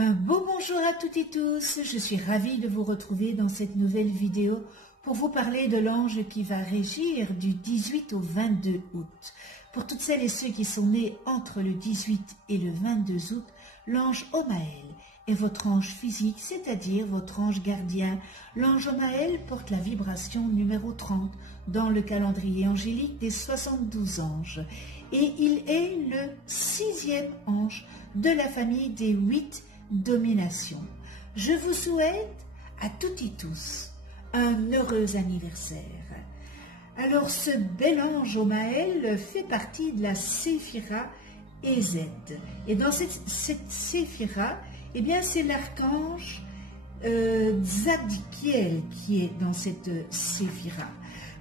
Un beau bonjour à toutes et tous, je suis ravie de vous retrouver dans cette nouvelle vidéo pour vous parler de l'ange qui va régir du 18 au 22 août. Pour toutes celles et ceux qui sont nés entre le 18 et le 22 août, l'ange Omaël est votre ange physique, c'est-à-dire votre ange gardien. L'ange Omaël porte la vibration numéro 30 dans le calendrier angélique des 72 anges et il est le 6e ange de la famille des 8 dominations. Je vous souhaite à toutes et tous un heureux anniversaire. Alors ce bel ange Omaël fait partie de la Séphira EZ. Et dans cette Séphira, eh bien c'est l'archange Tzadkiel qui est dans cette Séphira.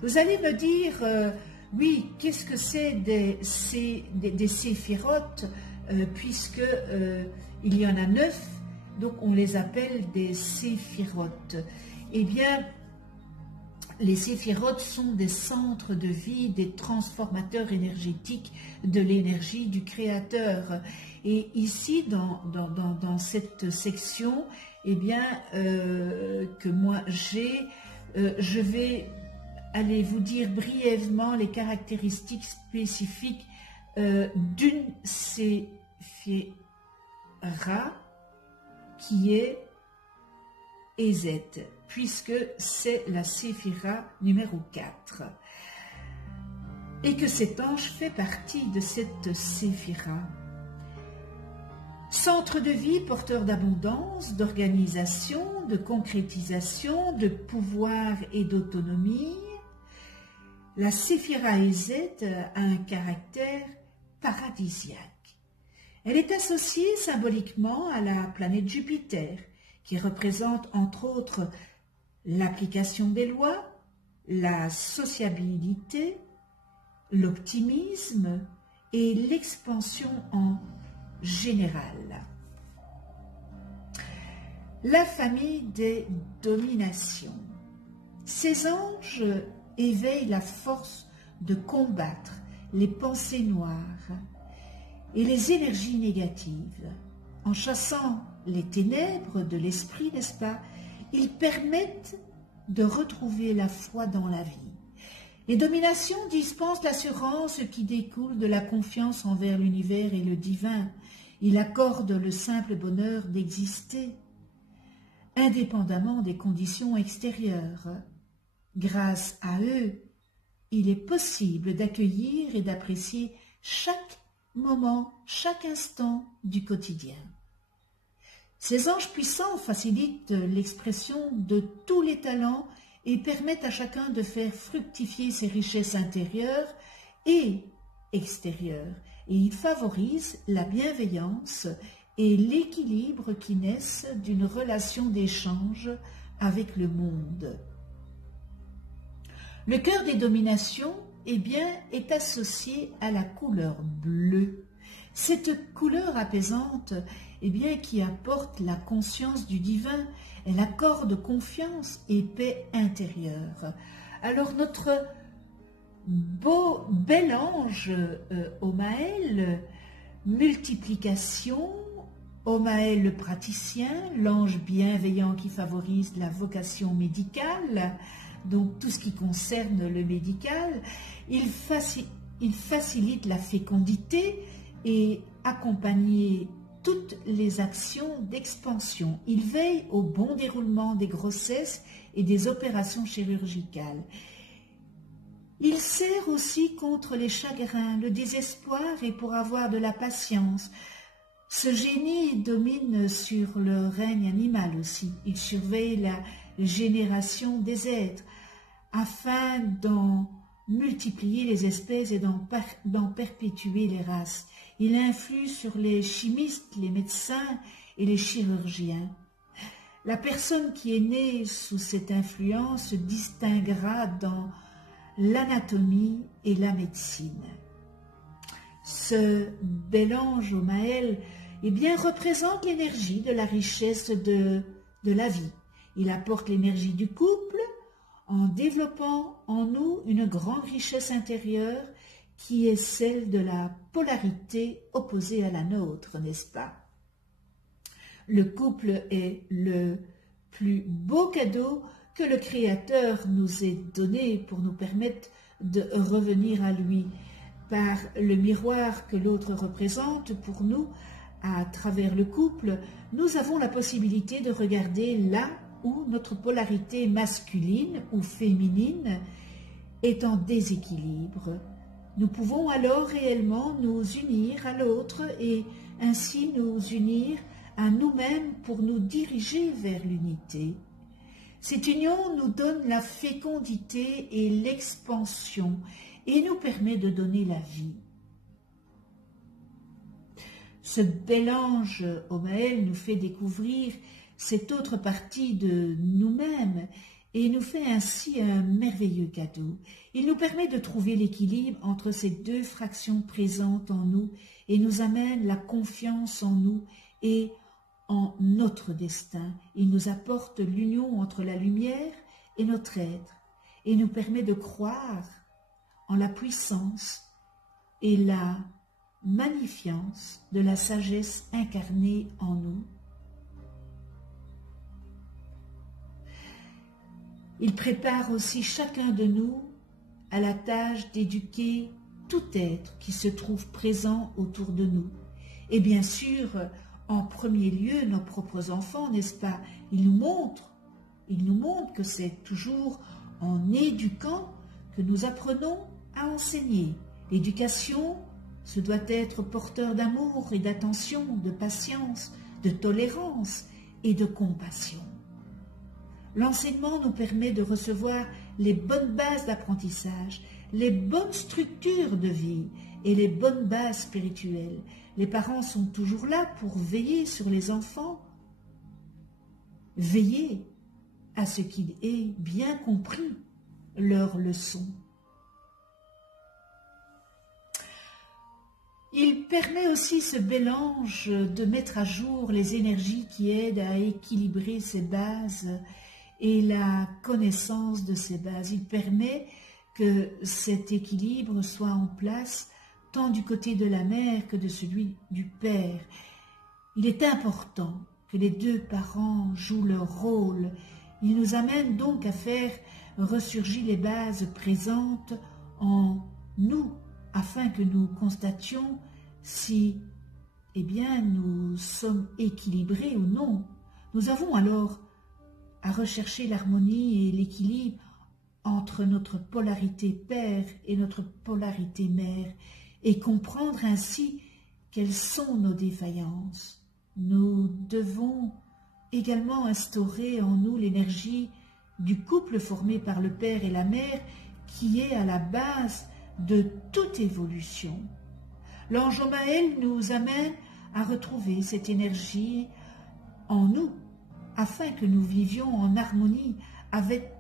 Vous allez me dire, oui, qu'est-ce que c'est des séphirotes, puisque il y en a 9, donc on les appelle des séphirotes. Eh bien, les séphirotes sont des centres de vie, des transformateurs énergétiques de l'énergie du Créateur. Et ici, dans cette section, eh bien, que moi j'ai, je vais aller vous dire brièvement les caractéristiques spécifiques d'une séphira qui est EZ, puisque c'est la séphira numéro 4 et que cet ange fait partie de cette séphira. Centre de vie, porteur d'abondance, d'organisation, de concrétisation, de pouvoir et d'autonomie, la séphira EZ a un caractère paradisiaque. Elle est associée symboliquement à la planète Jupiter, qui représente entre autres l'application des lois, la sociabilité, l'optimisme et l'expansion en général. La famille des dominations. Ces anges éveillent la force de combattre les pensées noires et les énergies négatives. En chassant les ténèbres de l'esprit, n'est-ce pas, ils permettent de retrouver la foi dans la vie. Les dominations dispensent l'assurance qui découle de la confiance envers l'univers et le divin. Ils accordent le simple bonheur d'exister, indépendamment des conditions extérieures. Grâce à eux, il est possible d'accueillir et d'apprécier chaque moment, chaque instant du quotidien. Ces anges puissants facilitent l'expression de tous les talents et permettent à chacun de faire fructifier ses richesses intérieures et extérieures. Et ils favorisent la bienveillance et l'équilibre qui naissent d'une relation d'échange avec le monde. Le cœur des dominations, eh bien, est associé à la couleur bleue. Cette couleur apaisante, eh bien, qui apporte la conscience du divin, elle accorde confiance et paix intérieure. Alors notre bel ange Omaël, multiplication, Omaël le praticien, l'ange bienveillant qui favorise la vocation médicale, donc tout ce qui concerne le médical, il facilite la fécondité et accompagner toutes les actions d'expansion. Il veille au bon déroulement des grossesses et des opérations chirurgicales. Il sert aussi contre les chagrins, le désespoir et pour avoir de la patience. Ce génie domine sur le règne animal aussi. Il surveille la génération des êtres afin d'en multiplier les espèces et d'en perpétuer les races. Il influe sur les chimistes, les médecins et les chirurgiens. La personne qui est née sous cette influence se distinguera dans l'anatomie et la médecine. Ce bel ange Omaël, eh bien, représente l'énergie de la richesse de la vie. Il apporte l'énergie du couple en développant en nous une grande richesse intérieure qui est celle de la polarité opposée à la nôtre, n'est-ce pas? Le couple est le plus beau cadeau que le Créateur nous ait donné pour nous permettre de revenir à lui. Par le miroir que l'autre représente pour nous, à travers le couple, nous avons la possibilité de regarder là où notre polarité masculine ou féminine est en déséquilibre. Nous pouvons alors réellement nous unir à l'autre et ainsi nous unir à nous-mêmes pour nous diriger vers l'unité. Cette union nous donne la fécondité et l'expansion et nous permet de donner la vie. Ce bel ange Omaël nous fait découvrir cette autre partie de nous-mêmes et nous fait ainsi un merveilleux cadeau. Il nous permet de trouver l'équilibre entre ces deux fractions présentes en nous et nous amène la confiance en nous et en notre destin. Il nous apporte l'union entre la lumière et notre être et nous permet de croire en la puissance et la magnifience de la sagesse incarnée en nous. Il prépare aussi chacun de nous à la tâche d'éduquer tout être qui se trouve présent autour de nous. Et bien sûr, en premier lieu, nos propres enfants, n'est-ce pas? Il nous montre que c'est toujours en éduquant que nous apprenons à enseigner. L'éducation, ce doit être porteur d'amour et d'attention, de patience, de tolérance et de compassion. L'enseignement nous permet de recevoir les bonnes bases d'apprentissage, les bonnes structures de vie et les bonnes bases spirituelles. Les parents sont toujours là pour veiller sur les enfants, veiller à ce qu'ils aient bien compris leurs leçons. Il permet aussi ce bel ange de mettre à jour les énergies qui aident à équilibrer ces bases et la connaissance de ces bases. Il permet que cet équilibre soit en place tant du côté de la mère que de celui du père. Il est important que les deux parents jouent leur rôle. Il nous amène donc à faire ressurgir les bases présentes en nous, afin que nous constations si, nous sommes équilibrés ou non. Nous avons alors à rechercher l'harmonie et l'équilibre entre notre polarité père et notre polarité mère et comprendre ainsi quelles sont nos défaillances. Nous devons également instaurer en nous l'énergie du couple formé par le père et la mère qui est à la base de toute évolution. L'ange Omaël nous amène à retrouver cette énergie en nous afin que nous vivions en harmonie avec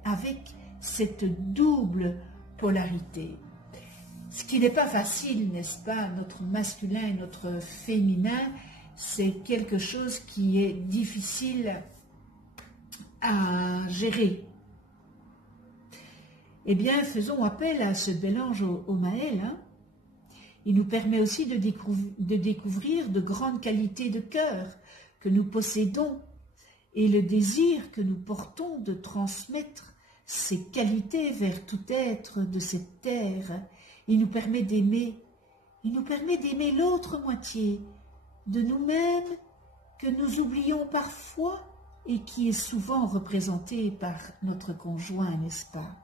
cette double polarité. Ce qui n'est pas facile, n'est-ce pas? Notre masculin et notre féminin, c'est quelque chose qui est difficile à gérer. Eh bien, faisons appel à ce bel ange Omaël. Il nous permet aussi de découvrir de grandes qualités de cœur que nous possédons et le désir que nous portons de transmettre ces qualités vers tout être de cette terre. Il nous permet d'aimer l'autre moitié de nous-mêmes que nous oublions parfois et qui est souvent représentée par notre conjoint, n'est-ce pas?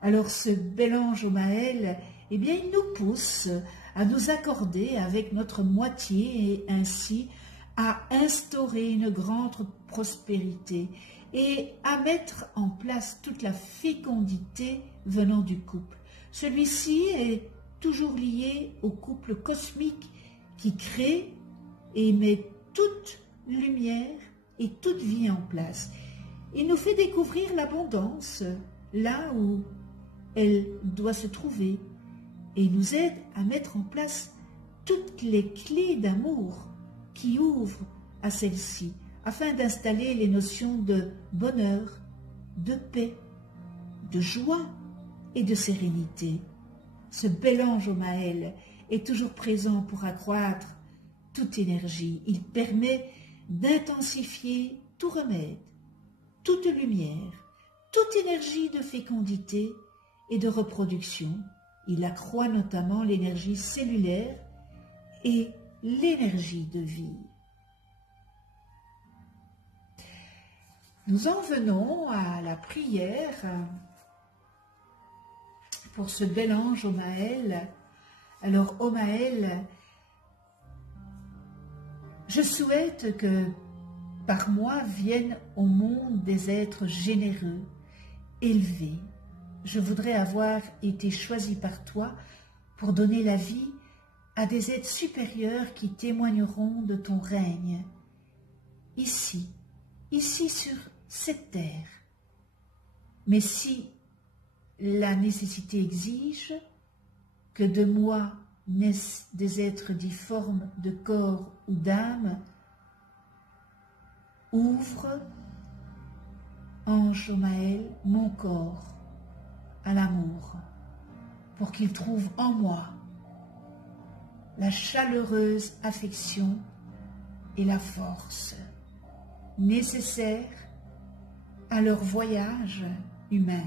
Alors ce bel ange Omaël, il nous pousse à nous accorder avec notre moitié et ainsi à instaurer une grande prospérité et à mettre en place toute la fécondité venant du couple. Celui-ci est toujours lié au couple cosmique qui crée et met toute lumière et toute vie en place. Il nous fait découvrir l'abondance là où elle doit se trouver et nous aide à mettre en place toutes les clés d'amour qui ouvrent à celle-ci afin d'installer les notions de bonheur, de paix, de joie et de sérénité. Ce bel ange Omaël est toujours présent pour accroître toute énergie. Il permet d'intensifier tout remède, toute lumière, toute énergie de fécondité et de reproduction. Il accroît notamment l'énergie cellulaire et l'énergie de vie. Nous en venons à la prière pour ce bel ange Omaël. Alors Omaël, je souhaite que par moi viennent au monde des êtres généreux, élevés. Je voudrais avoir été choisi par toi pour donner la vie à des êtres supérieurs qui témoigneront de ton règne, ici sur cette terre. Mais si la nécessité exige que de moi naissent des êtres difformes de corps ou d'âme, ouvre, ange Omaël, mon corps à l'amour, pour qu'il trouve en moi la chaleureuse affection et la force nécessaires à leur voyage humain.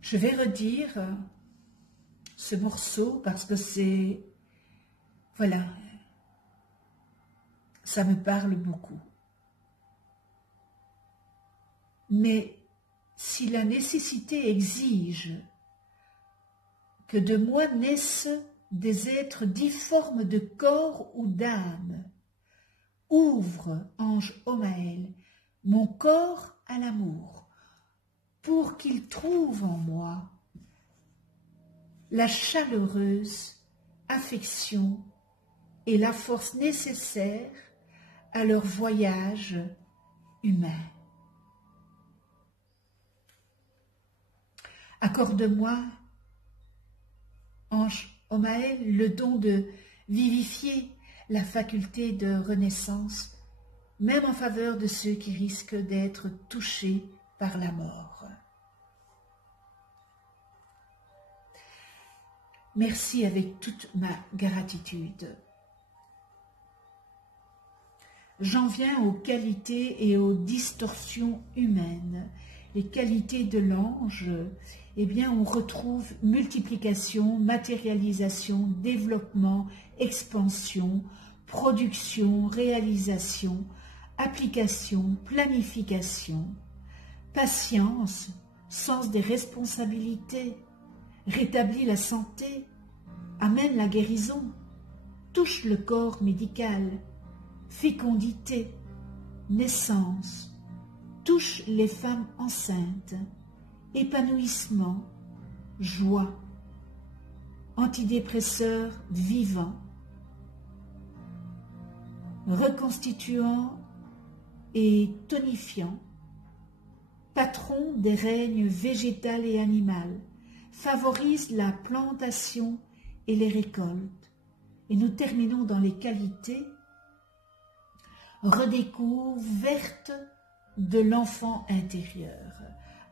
Je vais redire ce morceau parce que c'est, voilà, ça me parle beaucoup. Mais si la nécessité exige que de moi naissent des êtres difformes de corps ou d'âme, ouvre, ange Omaël, mon corps à l'amour, pour qu'il trouve en moi la chaleureuse affection et la force nécessaire à leur voyage humain. Accorde-moi, ange Omaël, le don de vivifier la faculté de renaissance, même en faveur de ceux qui risquent d'être touchés par la mort. Merci avec toute ma gratitude. J'en viens aux qualités et aux distorsions humaines. Les qualités de l'ange, eh bien, on retrouve multiplication, matérialisation, développement, expansion, production, réalisation, application, planification, patience, sens des responsabilités, rétablit la santé, amène la guérison, touche le corps médical, fécondité, naissance, touche les femmes enceintes, épanouissement, joie, antidépresseur vivant, reconstituant et tonifiant, patron des règnes végétal et animal, favorise la plantation et les récoltes. Et nous terminons dans les qualités, redécouverte de l'enfant intérieur.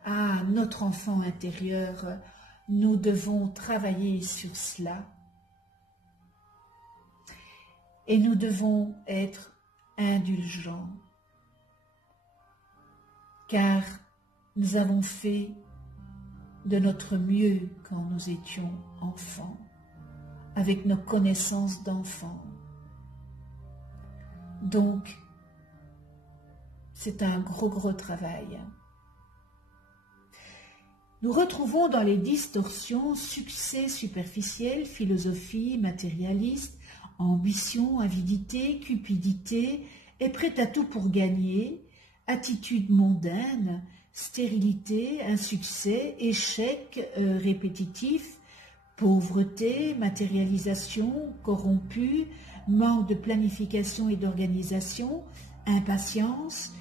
Ah, notre enfant intérieur, nous devons travailler sur cela. Et nous devons être indulgents, car nous avons fait de notre mieux quand nous étions enfants, avec nos connaissances d'enfants. Donc, c'est un gros travail. Nous retrouvons dans les distorsions succès superficiel, philosophie matérialiste, ambition, avidité, cupidité, est prêt à tout pour gagner, attitude mondaine, stérilité, insuccès, échec répétitif, pauvreté, matérialisation, corrompue, manque de planification et d'organisation, impatience,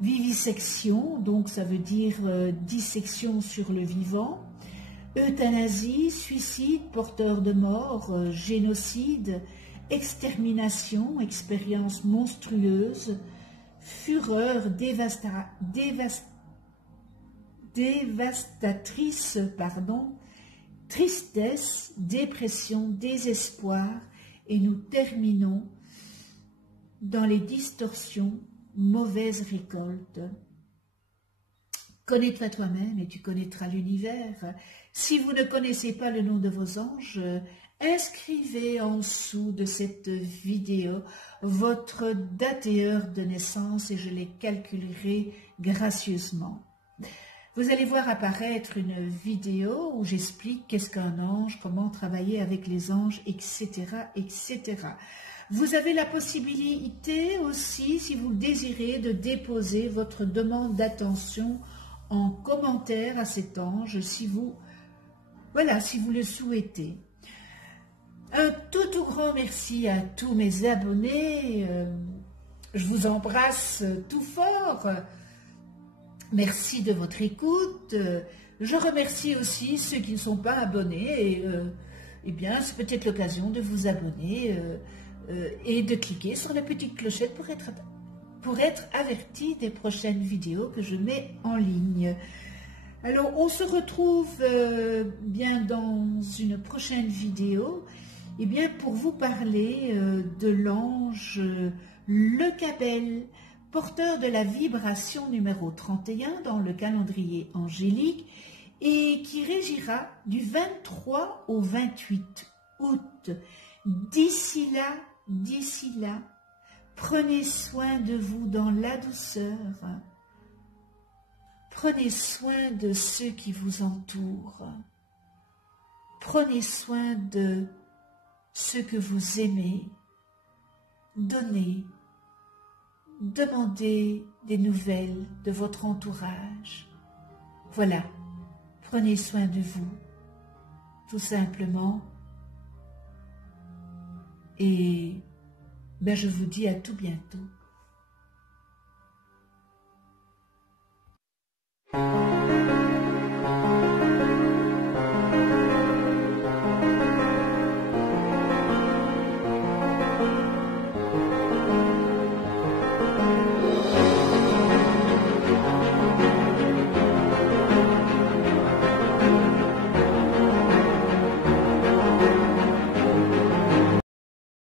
vivisection, donc ça veut dire dissection sur le vivant, euthanasie, suicide, porteur de mort, génocide, extermination, expérience monstrueuse, fureur, dévastatrice, tristesse, dépression, désespoir, et nous terminons dans les distorsions, mauvaise récolte. Connais-toi toi-même et tu connaîtras l'univers. Si vous ne connaissez pas le nom de vos anges, inscrivez en dessous de cette vidéo votre date et heure de naissance et je les calculerai gracieusement. Vous allez voir apparaître une vidéo où j'explique qu'est-ce qu'un ange, comment travailler avec les anges, etc., etc. Vous avez la possibilité aussi, si vous le désirez, de déposer votre demande d'attention en commentaire à cet ange, si vous le souhaitez. Un tout grand merci à tous mes abonnés. Je vous embrasse tout fort. Merci de votre écoute. Je remercie aussi ceux qui ne sont pas abonnés. Et bien, c'est peut-être l'occasion de vous abonner et de cliquer sur la petite clochette pour être averti des prochaines vidéos que je mets en ligne. Alors, on se retrouve bien dans une prochaine vidéo pour vous parler de l'ange Lecabel, porteur de la vibration numéro 31 dans le calendrier angélique et qui régira du 23 au 28 août. D'ici là, prenez soin de vous dans la douceur. Prenez soin de ceux qui vous entourent. Prenez soin de ceux que vous aimez. Donnez. Demandez des nouvelles de votre entourage. Voilà. Prenez soin de vous. Tout simplement. Et je vous dis à tout bientôt.